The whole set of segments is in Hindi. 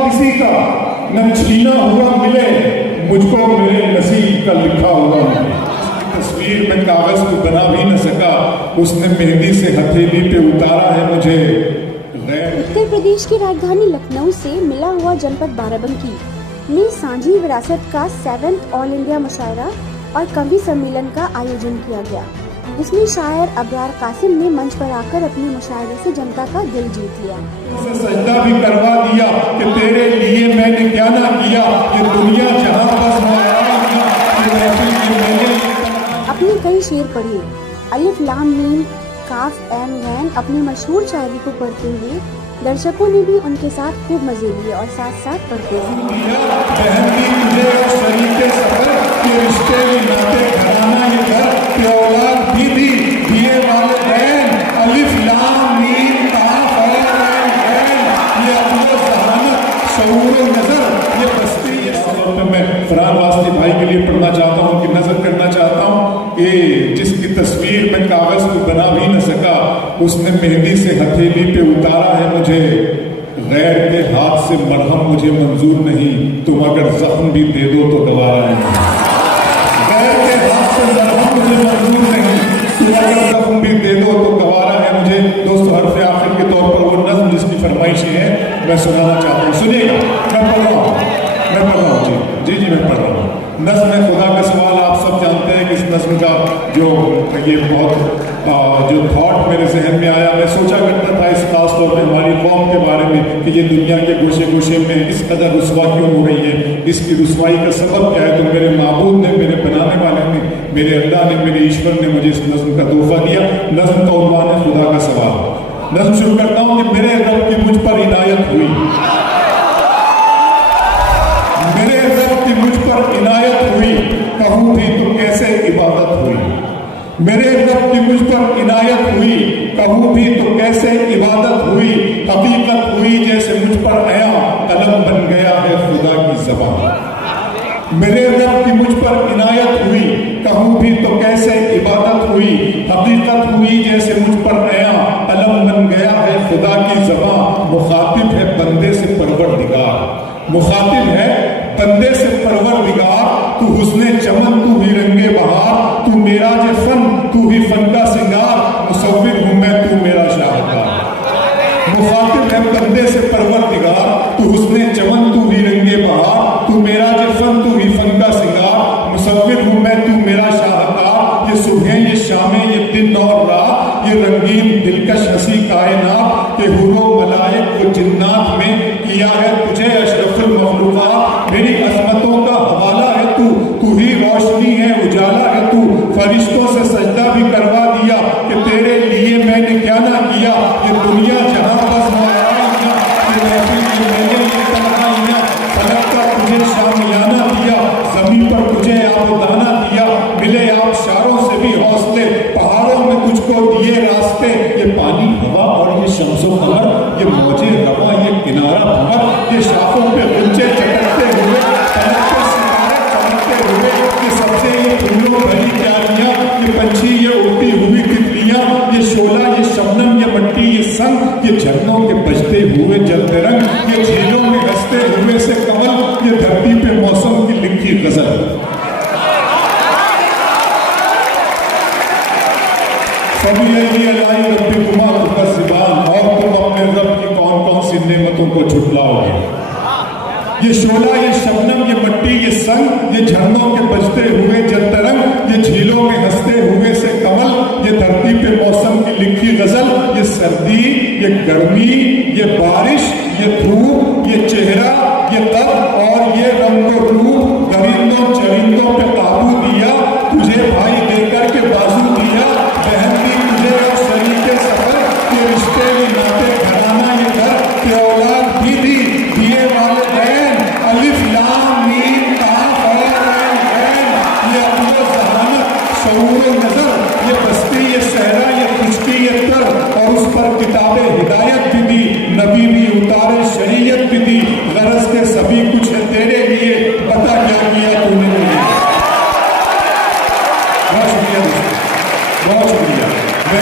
किसी का न छीना हुआ मिले मुझको मेरे नसीब का लिखा हुआ मिले। तस्वीर में कागज को बना भी न सका, उसने मेहंदी से हथेली पे उतारा है मुझे। उत्तर प्रदेश की राजधानी लखनऊ से मिला हुआ जनपद बाराबंकी में सांझी विरासत का 7th ऑल इंडिया मुशायरा और कवि सम्मेलन का आयोजन किया गया। इसमें शायर अब्रार कासिम ने मंच पर आकर अपने मुशायरे से जनता का दिल जीत लिया। सजदा भी करवा दिया कि तेरे लिए मैंने क्या ना किया, ये दुनिया जहां बस अपने कई शेर पढ़े। अलिफ लाम मीम काफ एम गैन अपनी मशहूर शायरी को पढ़ते हुए दर्शकों ने भी उनके साथ खूब मजे लिए और साथ साथ पढ़ते मैं फरहान वास्ती भाई के लिए पढ़ना चाहता हूँ कि नजर करना चाहता हूँ कि जिसकी तस्वीर में कागज को बना भी न सका, उसने मेहंदी से हथेली पे उतारा है मुझे। गैर के हाथ से मरहम मुझे मंजूर नहीं, तुम अगर जख्म भी दे दो तो गवारा नहीं। गैर के हाथ से मरहम मुझे मंजूर नहीं, तुम अगर जख्म भी दे दो तो गवारा है मुझे। दोस्तों, हर्फ आखिर के तौर पर वो नज़्म जिसकी फरमाइशें हैं मैं सुनाना चाहता हूँ। सुनिएगा, मैं पढ़ रहा हूँ जी जी मैं पढ़ रहा हूँ। नज़्म है खुदा का सवाल। आप सब जानते हैं कि इस नज़्म का जो ये बहुत जो थॉट मेरे जहन में आया, मैं सोचा करता था इस खास तौर पे हमारी कौम के बारे में कि ये दुनिया के गोशे गोशे में इस कदर रुसवा क्यों हो रही है, इसकी रुसवाई का सबब क्या है। तो मेरे माबूद ने, मेरे बनाने वाले ने, मेरे अल्लाह ने, मेरे ईश्वर ने मुझे इस नज़्म का तोहफा दिया। नज़्म का उन्वान है खुदा का सवाल। नज़्म शुरू करता हूँ कि मेरे रब की मुझ पर इनायत हुई, मेरे रब की मुझ पर इनायत हुई, कहूँ भी तो कैसे इबादत हुई। मेरे रब की मुझ पर इनायत हुई, कहूँ भी तो कैसे इबादत हुई। हकीकत हुई जैसे मुझ पर आया, कलम बन गया है खुदा की ज़बान। मेरे रब की मुझ पर इनायत हुई, कहूँ भी तो कैसे इबादत हुई। हकीकत हुई जैसे मुझ पर आया, कलम बन गया है खुदा की ज़बान। मुखातिब है बंदे से परवरदिगार, मुखातिब है बंदे से परवरदिगार। तू हुस्ने चमन, तू ही रंगे बहार, तू मेरा जे फन, तू ही फन का सिंगार। मुसव्विर हूँ मैं, तू मेरा शाहकार। मुखातिब है बंदे से परवरदिगार, तू हुस्ने चमन, तू ही रंगे बहार, तू मेरा जे फन, तू ही फन का सिंगार। मुसव्विर हूँ मैं, तू मेरा शाहकार। ये सुबह, ये शामें, ये दिन और रात, ये रंगीन दिलकश हंसी कायनात के हुरो मलाइक वो जिन्नात में किया है तुझे अशरफुल मखलूकात। मेरी अजमतों का हवाला है तू, तू ही रोशनी है, उजाला है तू। फरिश्तों से सजदा भी करवा दिया कि तेरे लिए मैंने क्या ना किया। ये दुनिया जहां बस फलक का तुझे शामियाना दिया, जमीन पर तुझे आबोदाना दिया। मिले आप शारों से भी हौसले, पहाड़ों में तुझको दिए रास्ते। ये पानी हवा और ये शम्सो कमर, ये मौजे रवा, ये किनारा भंवर, ये शाखों पे गुंजे चटकते हुए, फलक पे सितारे चमकते हुए। ये सबसे ये फूलों भरी क्यारियां, ये पंछी, ये उड़ती हुई तितलियां, ये शोला, ये शबनम, ये मट्टी, ये संग, ये झरनों के बजते हुए जलते रंग, ये झीलों में हंसते हुए से कमल, ये धरती पे मौसम की लिखी गजल। सभी रब्बी कुमा तुकज़्ज़िबान, और तुम अपने रब की कौन कौन सी नेमतों को झुटलाओगे। ये शोला, ये शबनम, ये मट्टी, ये संग, ये झरनों के बजते हुए जलतरंग, ये झीलों में हंसते हुए से कमल, ये धरती पे मौसम की लिखी गजल। ये सर्दी, ये गर्मी, ये बारिश, ये धूप, ये चेहरा, ये कद और ये रंगो रूप। दरिंदों चरिंदों पे काबू दिया, तुझे भाई देकर के बाजू दिया। बहन भी तुझे और शरीके सफर, ये रिश्ते भी नाते घराना ये घर, के औलाद भी दी दिए वालिदैन। अलिफ लाम मीम काफ और ऐन, ये अपनो जहानत शऊर नजर, ये बस्ती, ये सहरा, ये खुशकी, ये तर, और उस पर किताबे हिदायत भी दी, नबी भी उतारे शरीयत भी दी। गरज के सभी कुछ है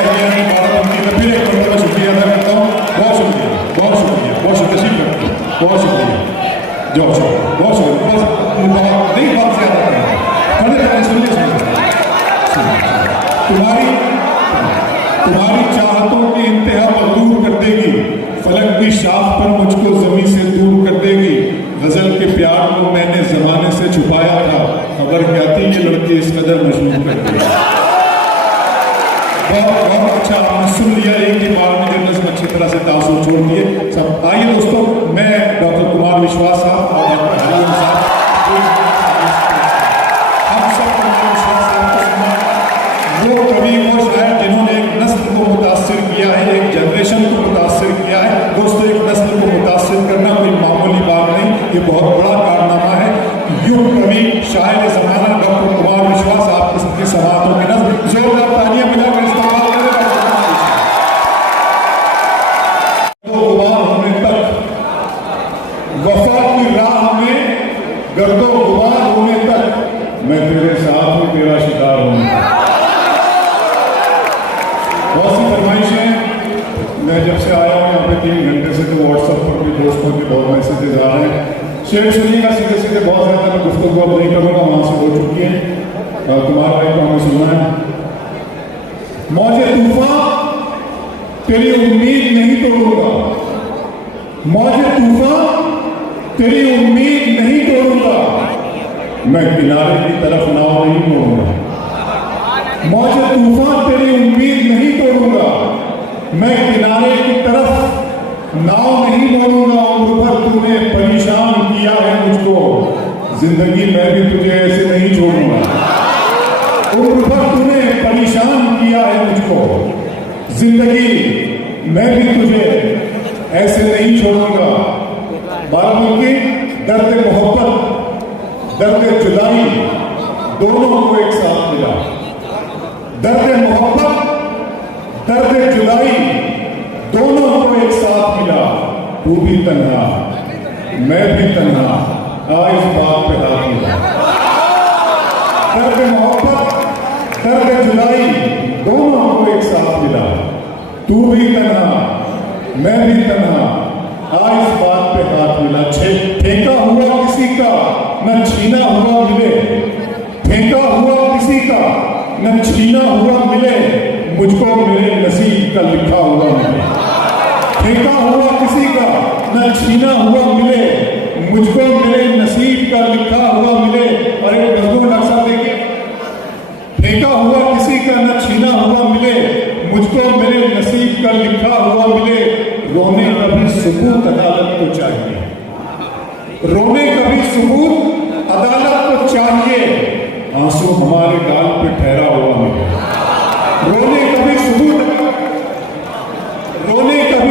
इंजीनियरिंग बाराबंकी में फिर एक मरतबा शुक्रिया अदा करता हूँ। बहुत शुक्रिया, बहुत शुक्रिया, बहुत शुक्रिया, तशरीफ रखिए, बहुत शुक्रिया, बहुत शुक्रिया, बहुत शुक्रिया। बस नहीं बात से आता है, खड़े खड़े सुनिए तुम्हारी चाहतों की इंतहा पर दूर कर देगी, फलक भी शाख पर मुझको जमीन से दूर कर देगी। गजल के प्यार को मैंने जमाने से छुपाया था, खबर क्या थी ये लड़की इस कदर मशहूर कर दी। बहुत अच्छा आपने सुन लिया, एक ही बार में जो नज़्म अच्छी तरह से तासुर छोड़ दिए सब। आइए दोस्तों, मैं डॉक्टर कुमार विश्वास साहब और डॉक्टर हरिओम साहब, हम सब विश्वास साहब को सुना। वो कवि वो शायर जिन्होंने एक नस्ल को मुतासिर किया है, एक जनरेशन को मुतासिर किया है। दोस्तों, एक नस्ल को मुतासिर करना कोई मामूली बात नहीं, ये बहुत बड़ा कारनामा है। युग कवि शायर ज़माना डॉक्टर कुमार विश्वास आपके सबकी समातों की नज़र जोरदार तालियां बजाकर इस्तेमाल करें। गुबार होने तक वफा की राह में गर्दो गुबार होने तक मैं तेरे साथ हूं, तेरा शिकार हूं। बहुत सी फरमाइशें मैं जब से आया हूं यहाँ पे 3 घंटे से, तो व्हाट्सएप पर भी दोस्तों के बहुत मैसेजेस आ रहे हैं। शेर सुनिएगा सीधे सीधे, बहुत ज़्यादा मैं गुफ्तगू अब नहीं करूँगा, वहाँ से हो चुकी है। कुमार भाई को हमें सुनना है। मौजे तूफान तेरी उम्मीद नहीं तोड़ूंगा, मौजे तूफान तेरी उम्मीद नहीं तोड़ूंगा, मैं किनारे की तरफ नाव नहीं मोड़ूंगा। मौजे तूफान तेरी उम्मीद नहीं तोड़ूंगा, मैं किनारे की तरफ नाव नहीं मोड़ूंगा। उम्र भर तूने परेशान किया है मुझको, जिंदगी मैं भी तुझे ऐसे नहीं छोड़ूंगा। उम्र भर तूने परेशान किया है मुझको, जिंदगी मैं भी तुझे ऐसे नहीं छोड़ूंगा। बाराबंकी दर्द मोहब्बत दर्द जुदाई दोनों को एक साथ मिला। दर्द मोहब्बत दर्द जुदाई दोनों को एक साथ मिला। तू भी तन्हा मैं भी तन्हा, आज इस बात पे हाथ मिला। दर्द मोहब्बत दर्द जुदाई दोनों को एक साथ मिला। तू भी तन्हा मैं भी तन्हा, आज इस बात पे हाथ मिला। फेंका हुआ किसी का न छीना हुआ मिले, फेंका हुआ किसी का न छीना हुआ मिले, मुझको मेरे नसीब का लिखा हुआ मिले। फेंका हुआ किसी का न छीना हुआ मिले, मुझको मेरे नसीब का लिखा हुआ मिले। और एक मजबूर नक्शा देखिए, फेंका हुआ किसी का न छीना हुआ मिले, मुझको मेरे नसीब का लिखा हुआ मिले। रोने का भी सबूत अदालत को चाहिए, रोने का भी सबूत अदालत को चाहिए, आंसू हमारे गाल पे ठहरा हुआ मिले। रोने का भी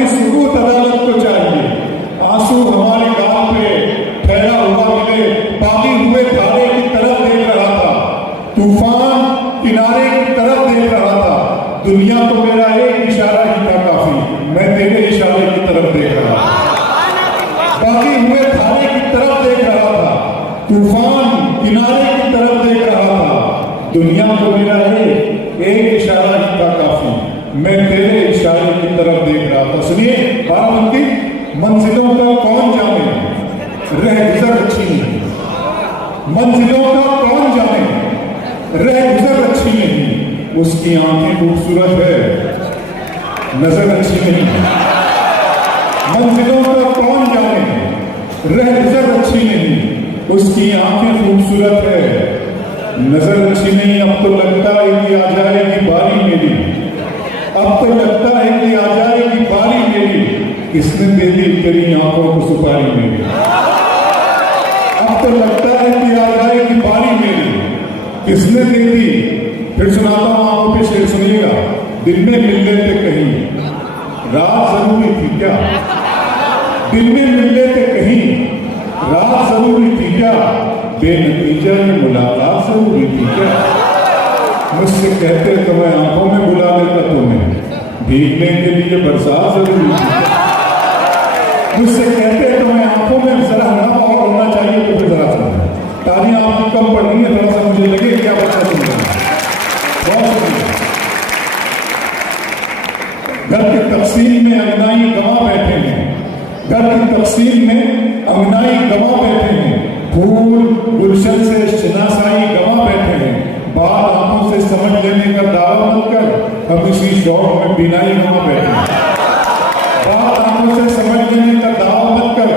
सबूत अदालत को चाहिए, आंसू हमारे गाल पे ठहरा हुआ मिले। पानी हुए धारे की तरफ देख रहा था, तूफान किनारे की तरफ देख रहा था। दुनिया को मेरा एक इशारा ही था काफी, मैं तेरे इशारे की तरफ देख रहा था। बाकी हुए धारे की तरफ देख रहा था, तूफान किनारे की तरफ देख रहा था। दुनिया को मेरा एक इशारा ही था काफी, मैं तेरे इशारे की तरफ देख रहा था। सुनिए बाराबंकी, मंजिलों का कौन जाने रह गुजर अच्छी नहीं, मंजिलों का कौन जाने रह गुजर अच्छी नहीं, उसकी आंखें खूबसूरत है नजर अच्छी नहीं। मंजिलों का कौन जाने रह गुजर अच्छी नहीं, उसकी आंखें खूबसूरत है नजर अच्छी नहीं। अब तो लगता है कि आ जाएगी बारी मेरी, अब तो लगता है कि आ जाएगी बारी मेरी, किसने दे दी तेरी आंखों को सुपारी मेरी। अब तो लगता है कि आ जाएगी बारी मेरी, किसने दे दी। फिर सुनाता हूं आपको पे शेर सुनिएगा। दिन में मिल लेते कहीं रात जरूरी थी क्या, दिन में मिल लेते कहीं रात जरूरी थी क्या, बेनतीजा ये मुलाकात जरूरी थी क्या। मुझसे कहते तो मैं आंखों में बुला लेता तुम्हें, भीगने के लिए बरसात जरूरी थी क्या। मुझसे कहते तो मैं आंखों में जरा ना और होना चाहिए तो फिर जरा सुना। तालियां आपकी कम पड़ रही है, थोड़ा सा मुझे लगे क्या बच्चा सुन रहा है। बहुत शुक्रिया। घर की तकसीम में अंगनाई गंवा बैठे हैं, घर की तकसीम में अंगनाई गंवा बैठे हैं, फूल गुलशन से शनासाई गंवा बैठे हैं। बात आंखों से समझ लेने का दावा मत कर, हम इसी शौक में बिनाई गंवा बैठे हैं। बात आंखों से समझ लेने का दावा मत कर,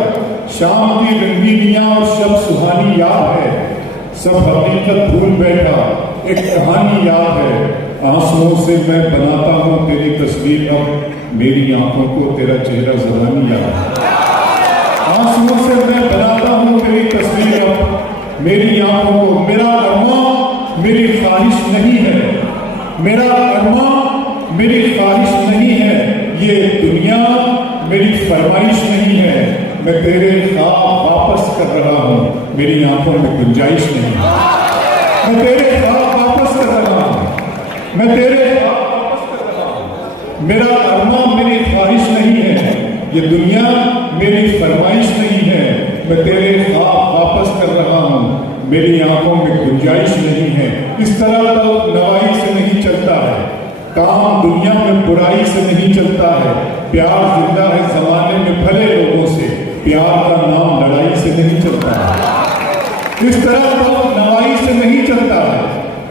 शाम की रंगीनियां और शब सुहानी याद है, सब हकीकत भूल बैठा एक कहानी याद है। आंसुओं से मैं बनाता हूं तेरी तस्वीर, अब मेरी आंखों को तेरा चेहरा ज़बानी याद है। आंसुओं से मैं बनाता हूं तेरी तस्वीर, अब मेरी आंखों को मेरा अरमा मेरी ख्वाहिश नहीं है, मेरा अरमा मेरी ख्वाहिश नहीं है, ये दुनिया मेरी फरमाइश नहीं है। मैं तेरे ख्वाब वापस कर रहा हूं, मेरी आंखों में गुंजाइश नहीं है। मैं तेरे ख्वाब वापस कर रहा हूं, मैं तेरे ख्वाब वापस कर रहा हूं, मेरा अरमा मेरी ख्वाहिश नहीं है, ये दुनिया मेरी फरमाइश नहीं है। मैं तेरे ख्वाब वापस कर रहा हूं, मेरी आंखों में गुंजाइश नहीं है। इस तरह तो नवाई से नहीं चलता है, काम दुनिया में बुराई से नहीं चलता है। प्यार जिंदा है जमाने में भले लोगों से, प्यार का नाम लड़ाई से नहीं चलता है। इस तरह तो नवाई से नहीं चलता है,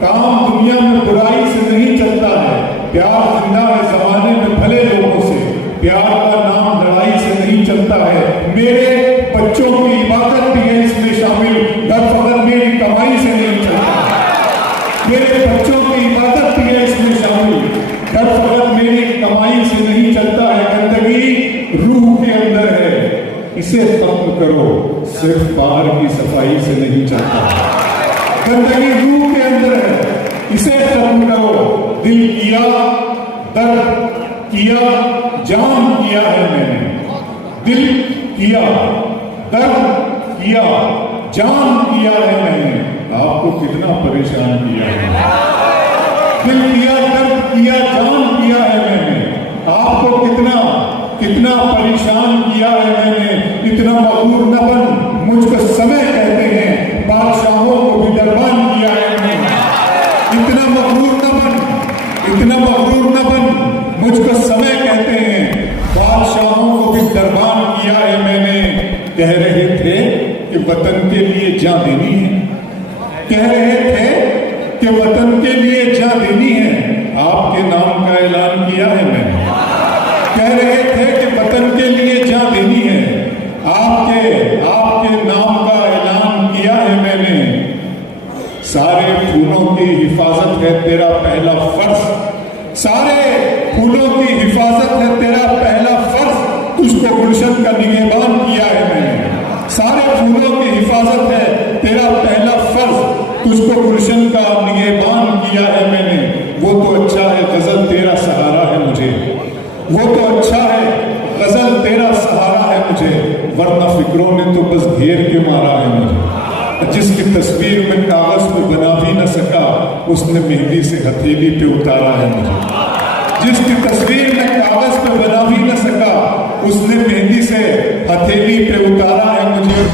काम दुनिया में बुराई से नहीं चलता है। प्यार जिंदा है जमाने में भले लोगों से, प्यार का नाम लड़ाई से नहीं चलता है। मेरे बच्चों की इबादत भी है इसमें शामिल, घर फकर मेरी कमाई से नहीं चलता है। मेरे बच्चों की इबादत भी है इसमें शामिल, घर फकर मेरी कमाई से नहीं चलता है। गंदगी रूह के अंदर है, इसे खत्म करो, सिर्फ बाहर की सफाई से नहीं चलता। गंदगी रूह के अंदर है, इसे खत्म करो। दिल किया, दर्द किया, जान किया है मैंने। दिल किया, दर्द किया, जान किया है मैंने। आपको कितना परेशान किया है। दिल किया, दर्द किया, जान किया है मैंने। आपको कितना कितना परेशान किया है मैंने। इतना मगरूर न बन, मुझको समय कहते हैं, बादशाहों को भी दरबान किया है मैंने। इतना मगरूर न बन, इतना मगरूर न बन, मुझको समय कहते हैं, बादशाहों को भी दरबान किया है मैंने। कह रहे थे कि वतन के लिए जान देनी है, कह रहे थे कि वतन के लिए जान देनी है, आपके नाम का ऐलान किया है मैंने। कह रहे थे कि वतन के लिए जान देनी है, आपके नाम का ऐलान किया है मैंने। सारे फूलों की हिफाजत है तेरा पहला फर्ज, सारे फूलों की हिफाजत है तेरा पहला फर्ज, तुझको गुलशन का निगहबान किया है मैंने। सारे फूलों की हिफाजत है तेरा पहला फर्ज, तुझको गुलशन का निगहबान किया है मैंने। वो तो अच्छा है गजल तेरा सहारा है मुझे, वो तो अच्छा है गजल तेरा सहारा है मुझे, वरना फिक्रों ने तो बस घेर के मारा है मुझे। जिसकी तस्वीर में कागज पे बना भी न सका, उसने मेहंदी से हथेली पे उतारा है मुझे। जिसकी तस्वीर में कागज पे बना भी न सका, उसने मेहंदी से हथेली पे उतारा है मुझे।